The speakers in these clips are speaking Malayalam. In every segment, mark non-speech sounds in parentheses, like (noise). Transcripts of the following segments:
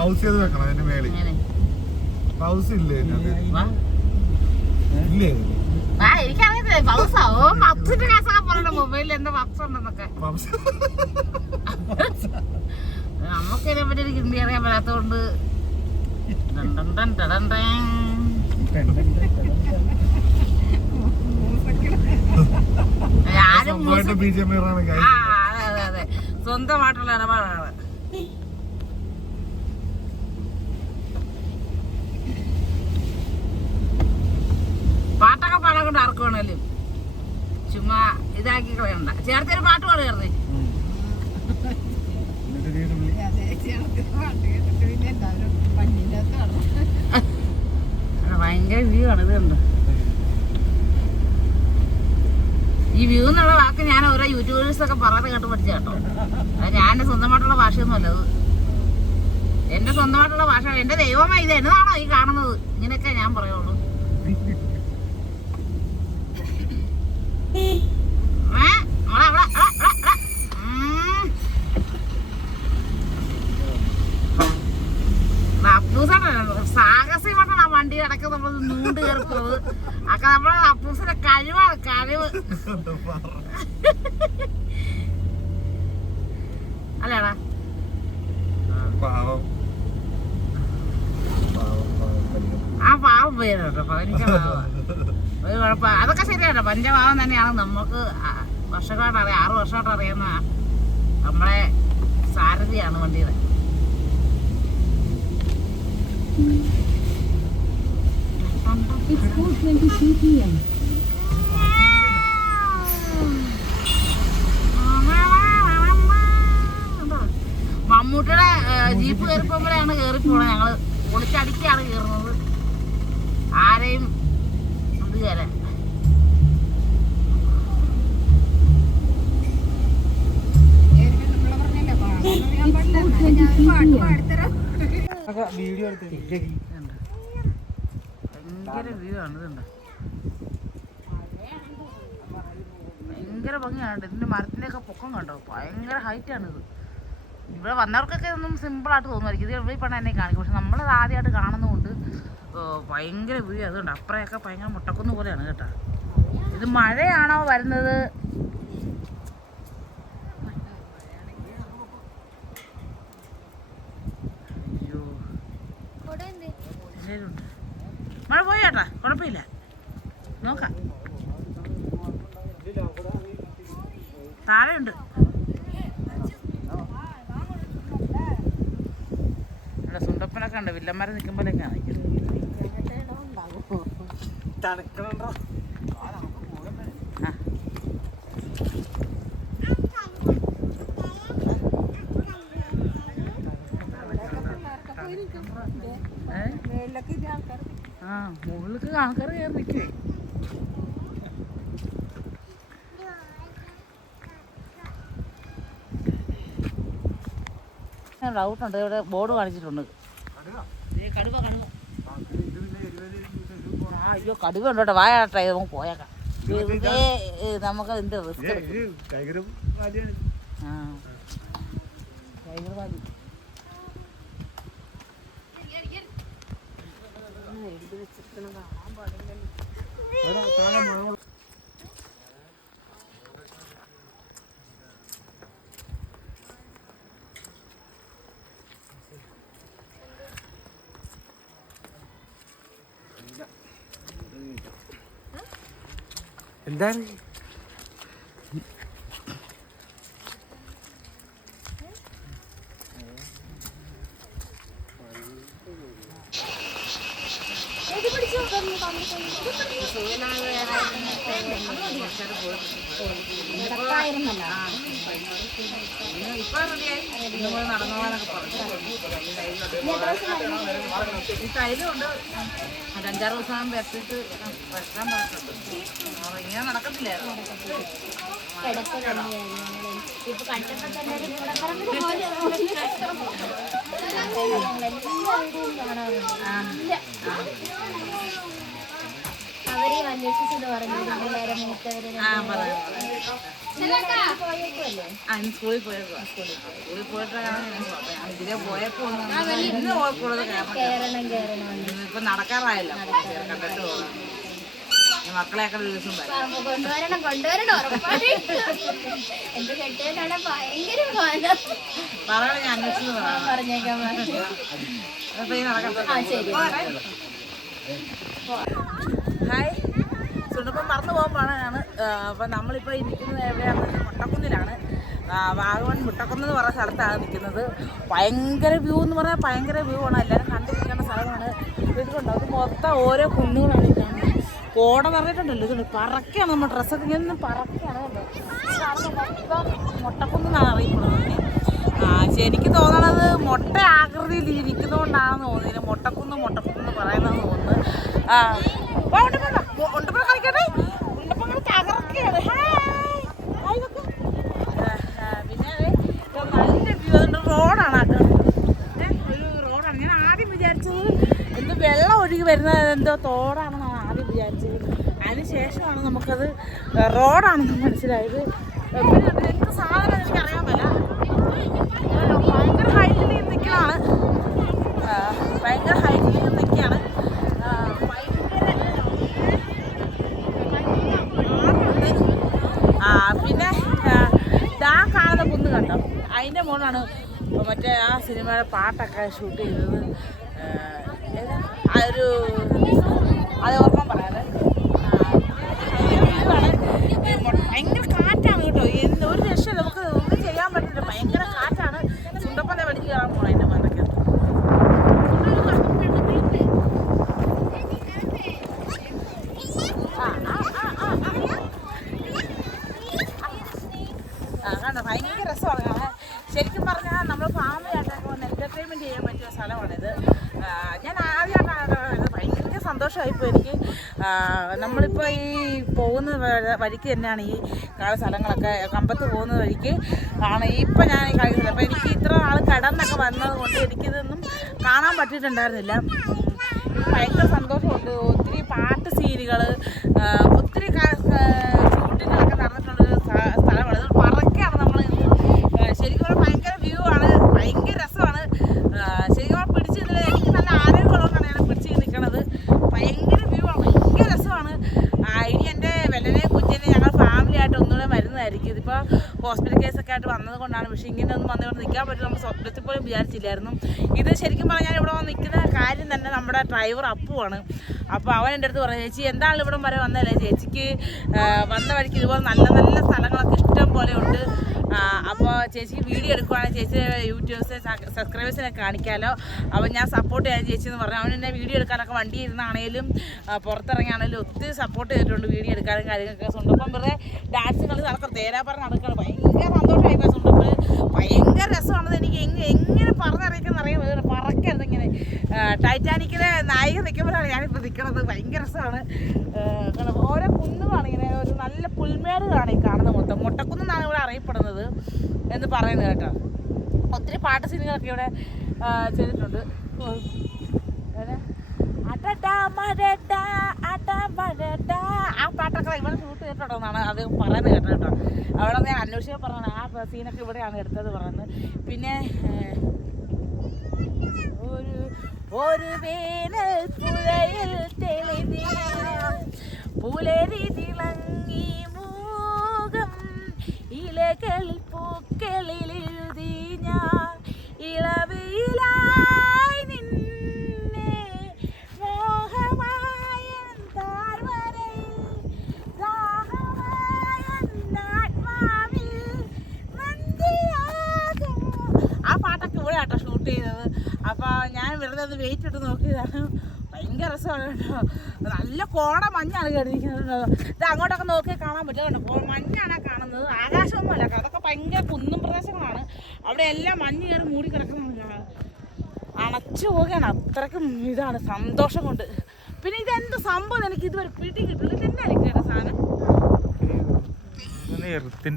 പൗസ് ചെയ്ത് വെക്കണം അതിന്റെ മേളിൽ. ഹൗസ് ഇല്ലേ ഇല്ലേ? മൊബൈലിൽ എന്താ പപ്സ് ഉണ്ടെന്നൊക്കെ. പൗസ് നമുക്ക് ഇതിനെ പറ്റി ഹിന്ദി അറിയാൻ ഡൺ ഡൺ ഡൺ (laughs) ഡൺ ഡൺ. ഞാനും സ്വന്തമായിട്ട് ബി ജെ ആണ് ആ അതെ അതെ അതെ സ്വന്തമായിട്ടുള്ള ഇടപാടാണ് പാട്ടൊക്കെ പാടാൻ കൊണ്ട് ആർക്കുവാണല്ലോ വേണേലും ചുമ്മാ ഇതാക്കി കളയണ്ട. ചേർത്തൊരു പാട്ട് പാടുകയായിരുന്നേ ഭയങ്കര വ്യൂ ആണ് ഇത് കണ്ടോ? ഈ വ്യൂ എന്നുള്ള വാക്ക് ഞാൻ ഓരോ യൂട്യൂബേഴ്സ് ഒക്കെ പറഞ്ഞു കേട്ട് പഠിച്ച കേട്ടോ. അത് ഞാൻ എന്റെ സ്വന്തമായിട്ടുള്ള ഭാഷയൊന്നുമല്ല അത്. എന്റെ സ്വന്തമായിട്ടുള്ള ഭാഷ എന്റെ ദൈവമായി ഇത് എന്നതാണോ ഈ കാണുന്നത്? ഇങ്ങനെയൊക്കെ ഞാൻ പറയുള്ളൂ ഏ? അവിടെ, അവിടെ, അവിടെ, അവിടെ, അവിടെ. ഉം. അപ്പൂസാണ് സാഹസികമായിട്ടാണ് ആ വണ്ടി ഇടയ്ക്ക് നമ്മൾ നൂണ്ട് കയറിപ്പോയത് അക്ക നമ്മളെ അപ്പൂസിന്റെ കഴിവാണ് കഴിവ്. അല്ലേടാ? പാവം പാവം. പാവം. ആ പാവം പേര് കേട്ടോ പതിനഞ്ച പാവം ഒരു കുഴപ്പം അതൊക്കെ ശരിയാണ്. പഞ്ചഭാവം തന്നെയാണ്. നമുക്ക് വർഷങ്ങളായിട്ട് അറിയാം. ആറ് വർഷമായിട്ട് അറിയുന്ന നമ്മളെ സാരഥിയാണ് വണ്ടിയുടെ. It's 4.22 p.m. മമ്മൂട്ടിയുടെ ജീപ്പ് കയറിപ്പോഴാണ് കയറിപ്പോണത്. ഞങ്ങൾ പൊളിച്ചടിക്കാണ് കയറുന്നത്. ആരെയും കയറാൻ വീഡിയോ. ഭയങ്കര ആണ് ഭംഗിയാണ് ഇതിന്റെ മരത്തിന്റെ ഒക്കെ പൊക്കം കണ്ടോ? ഭയങ്കര ഹൈറ്റ് ആണ് ഇത് ഇവിടെ വന്നവർക്കൊക്കെ ഒന്നും സിമ്പിൾ ആയിട്ട് തോന്നുമായിരിക്കും. ഇത് എവിടെ പണ എന്നെ കാണിക്കും. പക്ഷെ നമ്മളത് ആദ്യമായിട്ട് കാണുന്നതുകൊണ്ട് ഭയങ്കര വ്യൂ അതുകൊണ്ട് അപ്പറയൊക്കെ ഭയങ്കര മുട്ടക്കുന്ന് പോലെയാണ് കേട്ടോ. ഇത് മഴയാണോ വരുന്നത്? മഴ പോയി ചേട്ടാ കുഴപ്പമില്ല. നോക്കാം. താഴെയുണ്ട്. ഇവിടെ സുണ്ടപ്പനൊക്കെ ഉണ്ട്. വില്ലന്മാരെ നിൽക്കുമ്പോഴേക്കാണ് നിൽക്കുന്നത് ആ ഏ? ആ മുകളിലേക്ക് ആൾക്കാർ കയറി നിൽക്കേ. ഡൗട്ടുണ്ട് ഇവിടെ ബോർഡ് കാണിച്ചിട്ടുണ്ട്. കടുവ കടുവ. അയ്യോ കടുവ ഉണ്ട് കേട്ടോ വായാട്ടെ നമുക്ക് പോയേക്കാം. വെറുതെ നമുക്ക് എന്ത് റിസ്ക് ആ. ടൈഗർ വാലി എടാ, കാണാൻ മഴ എന്താണ് ഈ തൈലുണ്ട് അഞ്ചാറ് ദിവസം വരച്ചിട്ട് വരക്കാൻ വെക്കാൻ ഇപ്പൊ കണ്ടപ്പോ തന്നെ ഒരു കുടപ്പറമ്പിൽ പോലെ അവരെ അന്വേഷിച്ചത് പറഞ്ഞു പിള്ളേരെ മൂത്തവരെ ആ ആ ഇന്ന് സ്കൂളിൽ പോയേക്കുവാ സ്കൂളിൽ പോയിട്ടാണ് ഞാൻ പോയത്. അപ്പൊ ഞാൻ ഇതിലെ പോയപ്പോ ഇന്ന് കേറണം കേറണം ഇപ്പൊ നടക്കാറായല്ലോ കണ്ടിട്ട് പോകാം ഇനി മക്കളെയൊക്കെ ഒരു ദിവസം വരാം. അപ്പൊ കൊണ്ടുവരണം കൊണ്ടുവരണം ഉറപ്പായിട്ട്. എന്റെ കെട്ടിയതാണ് ഭയങ്കര മാനം പറയണ ഞാൻ അന്വേഷിച്ചു പറയാം പറഞ്ഞേക്കാൻ പറഞ്ഞു അപ്പൊ ഈ നടക്കട്ടെ. ആ ശരി. ഹായ്. സുണ്ടപ്പം മറന്നു പോകുമ്പോഴാണ് ഞാൻ അപ്പം നമ്മളിപ്പോൾ ഇരിക്കുന്നത് എവിടെയാണെന്ന് വെച്ചാൽ മുട്ടക്കുന്നിലാണ്. ആ, വാഗമൺ മുട്ടക്കുന്ന് എന്ന് പറയുന്ന സ്ഥലത്താണ് നിൽക്കുന്നത്. ഭയങ്കര വ്യൂ എന്ന് പറഞ്ഞാൽ ഭയങ്കര വ്യൂ ആണ്. എല്ലാവരും കണ്ടിരിക്കേണ്ട സ്ഥലമാണ്. ഇതുകൊണ്ടോ അത് മൊത്തം ഓരോ കുന്നുകളാണ് ഈ കാണുന്നത്. കോട നിറഞ്ഞിട്ടുണ്ടല്ലോ ഇതുണ്ട്. പറക്കാണ് നമ്മുടെ ഡ്രസ്സൊക്കെ. ഇങ്ങനെ നിന്ന് പറക്കാണ് മുട്ടക്കുന്നാണ് അറിയപ്പെടുന്നത്. ആ ശരിക്കും തോന്നണത് മുട്ട ആകൃതിയിൽ ഇരിക്കുന്നതുകൊണ്ടാണെന്ന് തോന്നിയത്. മുട്ടക്കുന്ന് മുട്ടക്കുന്ന് പറയുന്നതെന്ന് തോന്നുന്നു. ആ നല്ല റോഡാണ് ഒരു റോഡാണ്. ഞാൻ ആദ്യം ഒഴുകി വരുന്ന എന്തോ ആദ്യം വിചാരിച്ചത് അതിന് ശേഷമാണ് നമുക്കത് റോഡാണെന്ന് മനസ്സിലായത്. എന്ത് സാധനം എനിക്ക് അറിയാൻ പറ്റില്ല. ഭയങ്കര ഹൈറ്റിൽ നിൽക്കണാണ് ഭയങ്കര ഹൈറ്റിൽ നിൽക്കുകയാണ് ആ പിന്നെ ദാ കാണുന്ന കുന്ന് കണ്ടോ? അതിന്റെ മുകളിലാണ് മറ്റേ ആ സിനിമയുടെ പാട്ടൊക്കെ ഷൂട്ട് ചെയ്തത്. ഒരു അത് ഓർമ്മ പറയാതെ ഭയങ്കര കാറ്റാണ് കേട്ടോ എന്ത് ഒരു രക്ഷ നമുക്ക് ഒന്നും ചെയ്യാൻ പറ്റില്ല ഭയങ്കര കാറ്റാണ് ചുണ്ടപ്പനെ വലിച്ചു കയറാൻ പോണം അതിന്റെ മണ്ടയ്ക്ക് ആ ആ ആ ആ ആ കണ്ടോ ഭയങ്കര രസമാണ് കാണാൻ ശരിക്കും പറഞ്ഞാൽ നമ്മൾ ഫാമിലി ആയിട്ടൊക്കെ വന്ന് എന്റർടൈൻമെന്റ് ചെയ്യാൻ പറ്റിയ സ്ഥലമാണിത് ആ, ഞാൻ ആദ്യമായിട്ടാണ് ഇത് ഭയങ്കര സന്തോഷമായിപ്പോൾ എനിക്ക് ആ, നമ്മളിപ്പോൾ ഈ പോകുന്ന വഴിക്ക് തന്നെയാണ് ഈ കാണുന്ന സ്ഥലങ്ങളൊക്കെ കമ്പത്ത് പോകുന്ന വഴിക്ക് ആണ്. ഇപ്പം ഞാൻ ഈ കളിക്കുന്നത് അപ്പോൾ എനിക്ക് ഇത്ര ആൾ കടന്നൊക്കെ വന്നത് കൊണ്ട് എനിക്കിതൊന്നും കാണാൻ പറ്റിയിട്ടുണ്ടായിരുന്നില്ല. ഭയങ്കര സന്തോഷമുണ്ട്. ഒത്തിരി പാട്ട് സീനുകൾ ഒത്തിരി ഷൂട്ടിങ്ങൊക്കെ നടന്നിട്ടുള്ളൊരു സ്ഥ- സ്ഥലമാണ്. ഇത് പറക്കാണ് നമ്മൾ ശരിക്കും ഭയങ്കര വ്യൂ ആണ്. ഭയങ്കര രസമാണ് ആ, ശരിക്കും പറഞ്ഞാൽ പിടിച്ച് നിന്നില്ല എനിക്ക് നല്ല ആരോഗ്യമുള്ളതുകൊണ്ടാണ് ഞാൻ പിടിച്ച് നിൽക്കുന്നത് ഭയങ്കര വ്യൂ ആണ് ഭയങ്കര രസമാണ് ആ, ഇനി എന്റെ വെല്ലനെ കുഞ്ഞിനെ ഞങ്ങൾ ഫാമിലി ആയിട്ട് ഒന്നുകൂടെ വരുന്നതായിരിക്കും ഇതിപ്പോൾ ഹോസ്പിറ്റൽ വന്നത് കൊണ്ടാണ്. പക്ഷേ ഇങ്ങനെ ഒന്നും വന്നുകൊണ്ട് നിൽക്കാൻ പറ്റും നമ്മൾ സ്വപ്നത്തിൽ പോലും വിചാരിച്ചില്ലായിരുന്നു. ഇത് ശരിക്കും പറഞ്ഞാൽ ഇവിടെ വന്ന് നിൽക്കുന്ന കാര്യം തന്നെ നമ്മുടെ ഡ്രൈവർ അപ്പുവാണ് അപ്പോൾ അവൻ എന്റെ അടുത്ത് പറഞ്ഞു ചേച്ചി എന്താണ് ഇവിടെ വരെ വന്നതല്ലേ? ചേച്ചിക്ക് വന്ന വഴിക്ക് ഇതുപോലെ നല്ല നല്ല സ്ഥലങ്ങളൊക്കെ ഇഷ്ടം പോലെ ഉണ്ട്. അപ്പോൾ ചേച്ചിക്ക് വീഡിയോ എടുക്കുവാണെങ്കിൽ ചേച്ചി യൂട്യൂബ്സ് സബ്സ്ക്രൈബേഴ്സിനെ കാണിക്കാമല്ലോ അപ്പോൾ ഞാൻ സപ്പോർട്ട് ചെയ്യാൻ ചേച്ചി എന്ന് പറഞ്ഞു. അവൻ എന്നെ വീഡിയോ എടുക്കാനൊക്കെ വണ്ടി ഇരുന്നാണേലും പുറത്തിറങ്ങിയാണെങ്കിലും ഒത്തിരി സപ്പോർട്ട് ചെയ്തിട്ടുണ്ട് വീഡിയോ എടുക്കാനും കാര്യങ്ങളൊക്കെ സ്വന്തപ്പം വെറുതെ ഡാൻസ് കളി നടക്കും തേരാ പറഞ്ഞ് നടക്കണം. ഭയങ്കര സന്തോഷമായി സുണ്ടപ്പ് ഭയങ്കര രസമാണത് എനിക്ക് എങ്ങനെ എങ്ങനെ പറഞ്ഞറിയിക്കുന്ന അറിയാൻ പറക്കരുത് ഇങ്ങനെ. ടൈറ്റാനിക്കിലെ നായിക നിൽക്കുമ്പോഴാണ് ഞാനിപ്പോൾ നിൽക്കുന്നത് ഭയങ്കര രസമാണ്. ഓരോ കുന്നുകളാണ് ഇങ്ങനെ. ഒരു നല്ല പുൽമേടുകളാണ് കാണാൻ കാണുന്നത് മൊത്തം. മുട്ടക്കുന്നാണ് ഇവിടെ അറിയപ്പെടുന്നത്. എന്ന് പറയുന്നത് കേട്ടോ. ഒത്തിരി പാട്ട് സീനുകളൊക്കെ ഇവിടെ ചെയ്തിട്ടുണ്ട്. ആ പാട്ടൊക്കെ ഇവിടെ ഷൂട്ട് ചെയ്തിട്ടുണ്ടോ എന്നാണ് അത് പറയുന്നത് കേട്ടോ കേട്ടോ. അവിടെ ഞാൻ അന്വേഷിക്കാൻ പറഞ്ഞത് ആ സീനൊക്കെ ഇവിടെയാണ് എടുത്തത് പറയുന്നത് പിന്നെ ഒരു ഒരു വേനൽ പുഴയിൽ ചെയ്തത് അപ്പോൾ ഞാൻ വെറുതെ ഒന്ന് വെയിറ്റ് ഇട്ട് നോക്കിയതാണ് ഭയങ്കര രസമാണ് കേട്ടോ നല്ല കോട മഞ്ഞാണ് കേട്ടിരിക്കുന്നത് ഇത് അങ്ങോട്ടൊക്കെ നോക്കി കാണാൻ പറ്റും കേട്ടോ മഞ്ഞാണ് കാണുന്നത് ആകാശമൊന്നുമല്ല അതൊക്കെ ഭയങ്കര കുന്നും പ്രദേശങ്ങളാണ് അവിടെ എല്ലാം മഞ്ഞ് കയറി മൂടി കിടക്കുന്നുണ്ട് അണച്ചു പോകുകയാണ് അത്രയ്ക്കും ഇതാണ് സന്തോഷം കൊണ്ട് പിന്നെ ഇതെന്ത് സംഭവം എനിക്ക് ഇതുവരെ പിടി കിട്ടില്ല ഇതെന്നെ ആയിരിക്കും സാധനം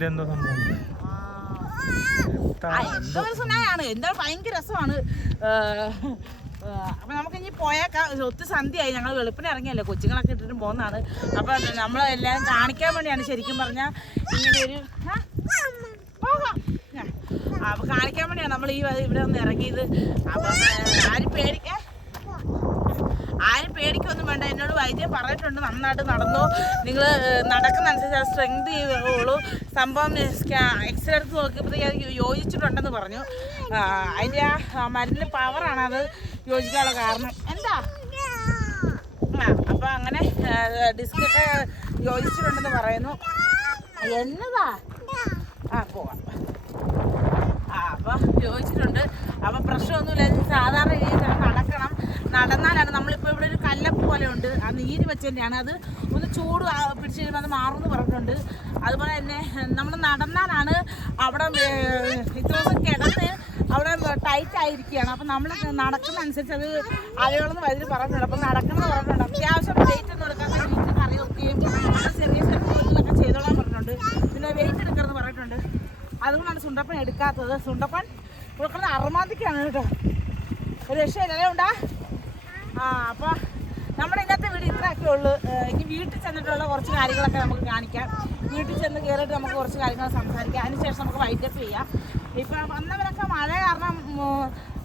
എന്തോ സംഭവം എന്തോ ഒരു എന്താ ഭയങ്കര രസമാണ്. അപ്പൊ നമുക്ക് ഇനി പോയേക്കാം ഒത്തിരി സന്ധ്യയായി. ഞങ്ങൾ വെളുപ്പിന് ഇറങ്ങിയല്ലേ. കൊച്ചുങ്ങളൊക്കെ ഇട്ടിട്ട് പോകുന്നതാണ്. അപ്പൊ നമ്മൾ എല്ലാവരും കാണിക്കാൻ വേണ്ടിയാണ് ശരിക്കും പറഞ്ഞാൽ ഇങ്ങനെ ഒരു ആ? പോകാം. അപ്പൊ കാണിക്കാൻ വേണ്ടിയാണ് നമ്മൾ ഈ ഇവിടെ ഒന്ന് ഇറങ്ങിയത്. അപ്പൊ ആരും പേടിക്കാൻ ആരും പേടിക്കൊന്നും വേണ്ട. പറഞ്ഞിട്ടുണ്ട് നന്നായിട്ട് നടന്നു. നിങ്ങൾ നടക്കുന്നതനുസരിച്ച് ആ സ്ട്രെങ്ത് ചെയ്യുള്ളൂ സംഭവം എക്സ്റേ എടുത്ത് നോക്കിയപ്പോഴത്തേക്ക് അത് യോജിച്ചിട്ടുണ്ടെന്ന് പറഞ്ഞു. അതിന്റെ ആ മരുന്നിന്റെ പവറാണ് അത് യോജിക്കാനുള്ള കാരണം. എന്താ? ആ അപ്പോൾ അങ്ങനെ ഡിസ്കൊക്കെ യോജിച്ചിട്ടുണ്ടെന്ന് പറയുന്നു. എന്നതാ? ആ പോവാം. അപ്പോൾ യോജിച്ചിട്ടുണ്ട്. അപ്പോൾ പ്രശ്നമൊന്നുമില്ല. സാധാരണ രീതിയിൽ നടക്കണം. നടന്നാലാണ് കല്ലപ്പ് ആ നീര് വെച്ചതിന്റെയാണ്. അത് ഒന്ന് ചൂട് പിടിച്ച് കഴിയുമ്പോൾ അത് മാറുമെന്ന് പറഞ്ഞിട്ടുണ്ട്. അതുപോലെ തന്നെ നമ്മൾ നടന്നാലാണ് അവിടെ ഇത്ര ദിവസം കിടന്ന് അവിടെ ടൈറ്റ് ആയിരിക്കുകയാണ്. അപ്പം നമ്മൾ നടക്കുന്ന അനുസരിച്ച് അത് അലകളെന്ന് വലുത് പറഞ്ഞിട്ടുണ്ട്. അപ്പം നടക്കണം എന്ന് പറഞ്ഞിട്ടുണ്ട്. അത്യാവശ്യം വെയിറ്റ് ഒന്നും എടുക്കാത്ത രീതിയിൽ കറി വെക്കുകയും ചെറിയ ചെറിയ കൂടുതലൊക്കെ ചെയ്തോളാൻ പറഞ്ഞിട്ടുണ്ട്. പിന്നെ വെയിറ്റ് എടുക്കണമെന്ന് പറഞ്ഞിട്ടുണ്ട്. അതുകൊണ്ടാണ് സുണ്ടപ്പൻ എടുക്കാത്തത്. സുണ്ടപ്പൻ കൊടുക്കുന്നത് അറുമാതിക്കാണ് കേട്ടോ. ഒരു രക്ഷയില്ലേ ഉണ്ടാ? ആ അപ്പോൾ നമ്മുടെ ഇന്നത്തെ വീട് ഇത്രയൊക്കെ ഉള്ളൂ. ഇനി വീട്ടിൽ ചെന്നിട്ടുള്ള കുറച്ച് കാര്യങ്ങളൊക്കെ നമുക്ക് കാണിക്കാം. വീട്ടിൽ ചെന്ന് കയറിയിട്ട് നമുക്ക് കുറച്ച് കാര്യങ്ങൾ സംസാരിക്കാം. അതിനുശേഷം നമുക്ക് വൈൻഡപ്പ് ചെയ്യാം. ഇപ്പം വന്നവരൊക്കെ മഴ കാരണം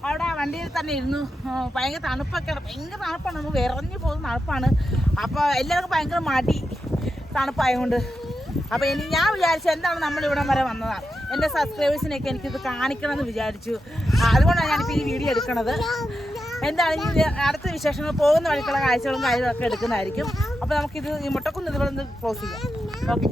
അവിടെ വണ്ടിയിൽ തന്നെ ഇരുന്നു. ഭയങ്കര തണുപ്പൊക്കെയാണ് ഭയങ്കര തണുപ്പാണ്. നമുക്ക് വിറഞ്ഞു പോകുന്ന തണുപ്പാണ്. അപ്പോൾ എല്ലാവർക്കും ഭയങ്കര മടി തണുപ്പായതുകൊണ്ട് അപ്പോൾ ഇനി ഞാൻ വിചാരിച്ചു എന്താണ് നമ്മൾ ഇവിടെ വരെ വന്നതാണ് എന്റെ സബ്സ്ക്രൈബേഴ്സിനെയൊക്കെ എനിക്കിത് കാണിക്കണം എന്ന് വിചാരിച്ചു അതുകൊണ്ടാണ് ഞാനിപ്പോൾ ഈ വീഡിയോ എടുക്കണത്. എന്താണ് ഇനി അടുത്ത വിശേഷങ്ങൾ പോകുന്ന വഴിക്കുള്ള കാഴ്ചകളും കാര്യങ്ങളൊക്കെ എടുക്കുന്നതായിരിക്കും. അപ്പോൾ നമുക്കിത് ഈ മുട്ടക്കുന്ന് ഇതുപോലെ ഒന്ന് ക്ലോസ് ചെയ്യാം. ഓക്കെ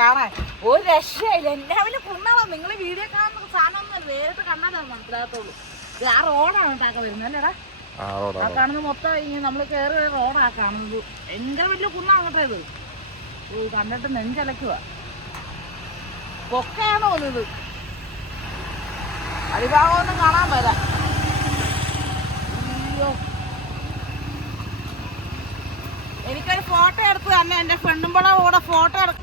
കാണാൻ ഒരു രക്ഷയില്ല. എല്ലാവരും കുന്നാളോ. നിങ്ങൾ വീഡിയോ കാണുന്ന സാധനം നേരിട്ട് കണ്ടാലേ മനസ്സിലാകത്തുള്ളൂ. ഇത് ആ റോഡാണ് ഉണ്ടാക്കാൻ വരുന്നത് അല്ലേടാ? ആ റോഡാ ആ കാണുന്ന മൊത്തം ഇങ്ങനെ നമ്മൾ കയറി റോഡാ കാണുന്നത്. ഭയങ്കര വലിയ കുന്നാണ് കേട്ടോ ഇത്. കണ്ടിട്ട് നെഞ്ചലക്കുക കൊക്കയാണോ ഇത്? അടിഭാഗമൊന്നും കാണാൻ വരാം. അയ്യോ. എനിക്കൊരു ഫോട്ടോ എടുത്ത് തന്നെ. എന്റെ ഫ്രണ്ടുമ്പോടെ കൂടെ ഫോട്ടോ എടുക്ക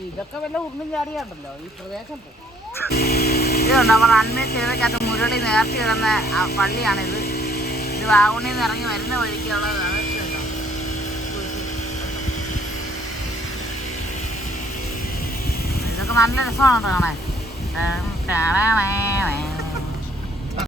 ഇതൊക്കെ വല്ല ഉരുളും ചാടിയാണ്ടല്ലോ ഈ പ്രദേശം ഇതുണ്ട് നമ്മൾ അന്മയ ചെയ്തക്കകത്ത് മുരളി നേർത്തി കിടന്ന ആ പള്ളിയാണിത്. ഇത് വാഗുണിൽ നിന്ന് ഇറങ്ങി വരുന്ന വഴിക്കുള്ളതാണ്? ഇതൊക്കെ നല്ല രസമാണ് കാണാൻ.